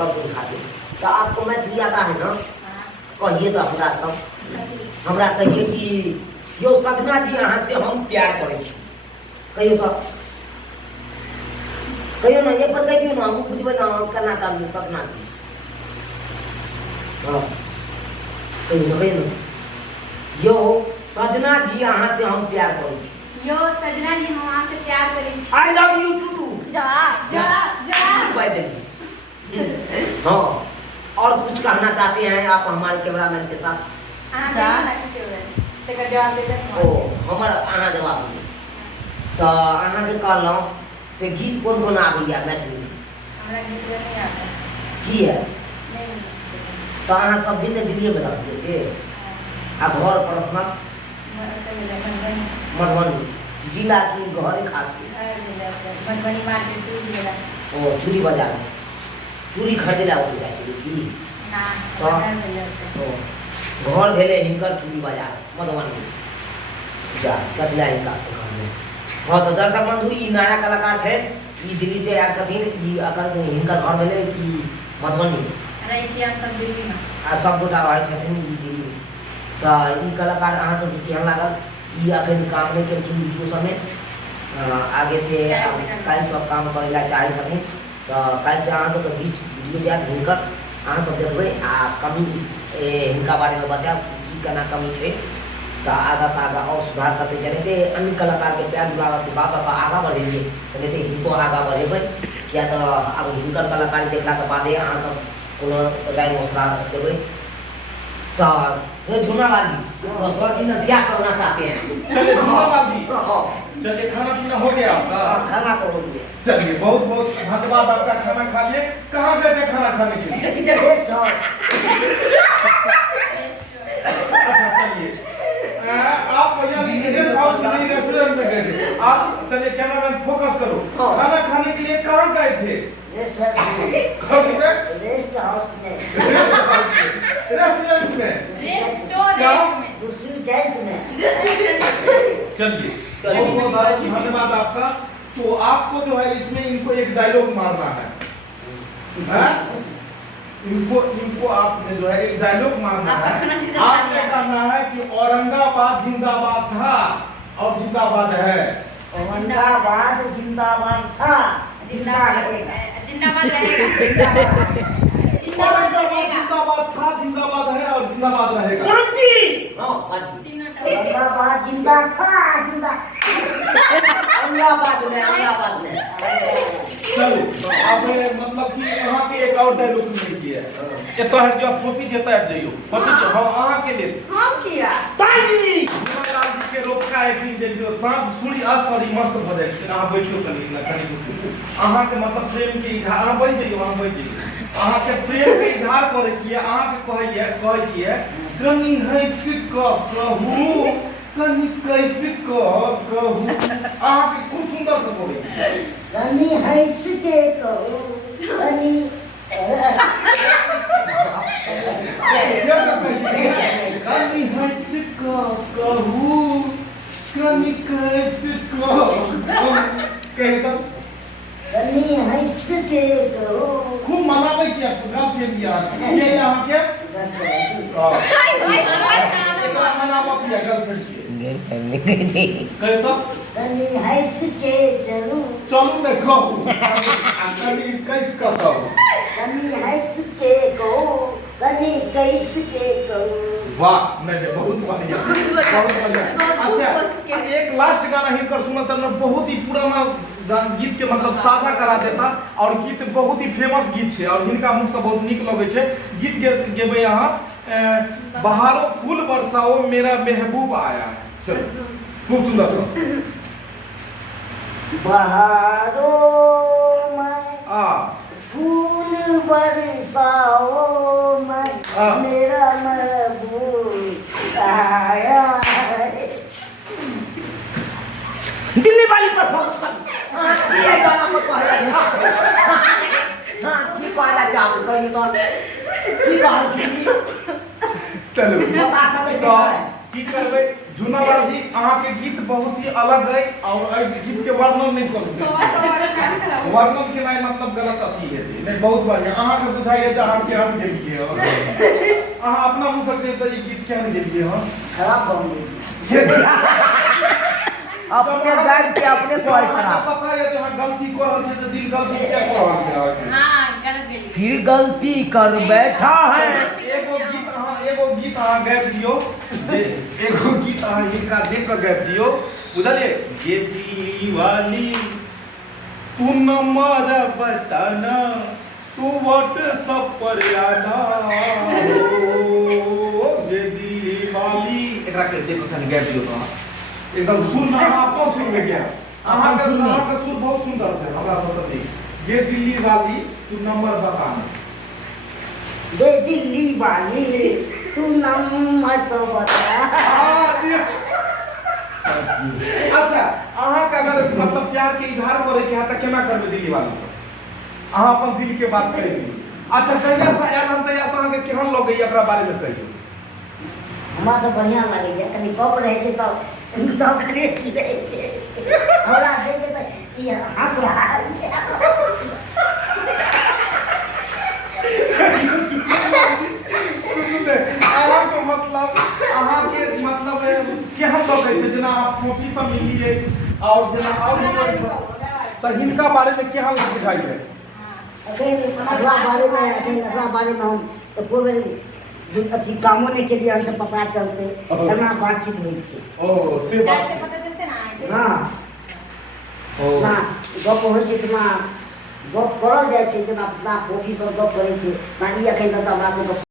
सब कुछ खाते। तो आपको मैथिली आता है ना? कहिए तो हमरा कहिए कि यो सजना जी अहाँ से हम प्यार करे छी। कहियो तो कहियो ना, एक बार कह दियो ना, हम बुझबे ना केना करबे सजना जी। हां कहियो ना, यो सजना जी अहाँ से हम प्यार करे छी। यो सजना जी हम अहाँ से प्यार करे छी। I love you too. जा जा जा बाय देंगे। हाँ, और कुछ कहना चाहते हैं आप हमारे कैमरामैन के साथ? जवाब देते ओ हमर अहाँ जवाब दिए तो अहाँ के कहलहुँ से गीत कौन कौन आबैया मैथिली? हमरा गीत नहीं आता। की है नहीं तो अहाँ सब दिन दिल्ली में रहते से आ घर पर्सनल मधुबनी जिला की घरे खास मधुबनी मार्केट चूड़ी वाला। ओ चूड़ी बाजार में चूड़ी खरीदे ला हो जाए छै की ना तो तो घर भेले हिनकर चूड़ी बाजार मधुबनी जा कतला हिनका से कहले। हाँ तो दर्शक बंधु ई नया कलाकार छै, ई दिल्ली से आयल छथिन। ई अकर हिनकर घर भेले कि मधुबनी रईसिया सब दिल्ली में आ सब गोटा रहै छथिन ई दिल्ली में। तो ई कलाकार अहाँ सब केहन लागल? ई अखन काम नहीं केलखिन वीडियो सब में, आगे से काल्हि सब काम करे ला चाहे छथिन। तो काल्हि से अहाँ सबके बीच वीडियो जायत हिनकर, अहाँ सब देखबै आ कमी हिनका बारे में बतायब की केना कमी छै। तो आगा से आगा और सुधार करते जनिते अन्य कलाकार के प्यार दुलार से बात आगा बढ़ेंगे जनिते हिनको आगा बढ़ेबै। किया तो अब हिनकर कलाकारी देखला के बादे अहाँ सब कोनो राय मसला देबै। तो झूनालाल जी तो सर जी ने क्या करना चाहते हैं? चलिए झूनालाल जी, चलिए खाना पीना हो गया आपका? खाना तो हो गया। चलिए बहुत बहुत धन्यवाद, आपका खाना खा लिए। कहाँ गए थे खाना खाने के लिए? Guest house. अच्छा चलिए, आप भैया गेस्ट हाउस में नहीं रेस्टोरेंट में गए थे आप। चलिए कैमरामैन फोकस करो। खाना खाने के लिए कहाँ गए थे? गेस्ट हाउस में। रेस्टोरेंट में? दूसरी टेंट में। चलिए बहुत बहुत धन्यवाद आपका। तो आपको जो है इसमें इनको एक डायलॉग मारना है, इनको आपने जो है एक डायलॉग मारना है। आपने कहना है कि औरंगाबाद जिंदाबाद था और जिंदाबाद है। औरंगाबाद जिंदाबाद था, जिंदाबाद रहेगा। औरंगाबाद जिंदाबाद था, जिंदाबाद है और जिंदाबाद रहेगा। शांति। हाँ बाजी। औरंगाबाद जिंदा था, जिंदा। औरंगाबाद में। चलो आपने मतलब कि वहाँ के एक और डायलॉग नहीं किया। ये तो हट जाओ, फोपी जेता हट जाइयो। फोपी जो हाँ वहाँ के लिए हम किया ताली झूनालाल जी के रोका एक्टिंग देखियो सांझ सूर्य अस्त और मस्त भ जाय छै। अहाँ बैठियो कनी ना कनी अहाँ के मतलब प्रेम के इजहार अहाँ बैठ जाइयो, अहाँ बैठ जाइयो। अहाँ के प्रेम के इजहार करे किए अहाँ के कहै किए कनी हंस क कहू, कनी कैसे कहू। अहाँ के खूब सुंदर से बोले कनी हंस के कहो, कनी कनी हंस क कहू, कनी कैसे कहू। कह दो कनी हंस के कहो। खूब मनावे किया गल के दिया ये यहाँ के एकरा मनावा किया गल कर छिए। कह तो कनी हंस के चलू, चलू ने कहू कनी कैसे कहू। कनी हंस के कहो, कनी कैसे के कहो। वाह नहीं बहुत बढ़िया, बहुत बढ़िया। अच्छा एक लास्ट गाना हिनकर सुनत न, बहुत ही पुराना गीत के मतलब ताजा करा देता और गीत बहुत ही फेमस गीत है और हिनका मुख से बहुत नीक लगे छे। गीत गेबे यहाँ बहारो फूल बरसाओ मेरा महबूब आया है। चलो खूब सुंदर बहारो में फूल बरसाओ में मेरा महबूब आया है। दिल्ली वाली परफॉर्मेंस ये गाना मत पहला हां की पहला चाप कहिए तो की बात की। चलो बता सकते तो हैं की करबे झूनालाल जी अहाँ के गीत बहुत ही अलग है और गीत के वर्णन नहीं कर सकते। वर्णन के नहीं मतलब गलत अथी है नहीं बहुत बढ़िया अहाँ के बुझाइए जे अहाँ के हम गेलिए हो अहाँ अपना मुंह से कहते ई गीत क्या नहीं गेलिए हो खराब बन गई अपने गाइड के अपने को खराब पता है जो हम गलती कर रहल छै तो दिल गलती क्या कर रहल छै हां गलत गेली फिर गलती कर बैठा है एगो गीत अहाँ गाबि दियौ जे एगो गीत अहाँ हिनका देख के गाबि दियौ बुझलिए ये दिल्ली वाली तू नंबर बताना तू व्हाट्सएप पर आना ये दिल्ली वाली एकरा के देखो खाली गाबि दियौ तो एकदम सुर में आपको सुन ले गया अहाँ के सुर बहुत सुंदर है हमरा बता दी ये दिल्ली वाली तू नंबर बताना बे दिल्ली वाली तू नंबर तो बता अच्छा अहाँ का अगर मतलब प्यार के इजहार करे के है त केना करबे दिल्ली वाली से अहाँ अपन दिल के बात करे अच्छा कहिया से आयल हम तहिया से अहाँ के केहन लगे एकरा बारे में कहियो हमरा तो बढ़िया लागे है कनी कप रहे छै तो करे रहे छै हमरा देखे त ई हंस रहा है अहाँ के मतलब केहन लगे छै जेना अहाँ कॉपी सब मिलिए और जेना और त हिनका बारे में केहन बुझाई है अगला बारे में हम तो पूरे अथी कामों ने के लिए हमसे पता चलते केना बातचीत होइ छै ओ से बात से पता चलते ना हां ओ ना गप होइ छै केना गप करल जाइ छै जेना अपना कॉफी सब गप करै छै ना ई अखन तक हमरा से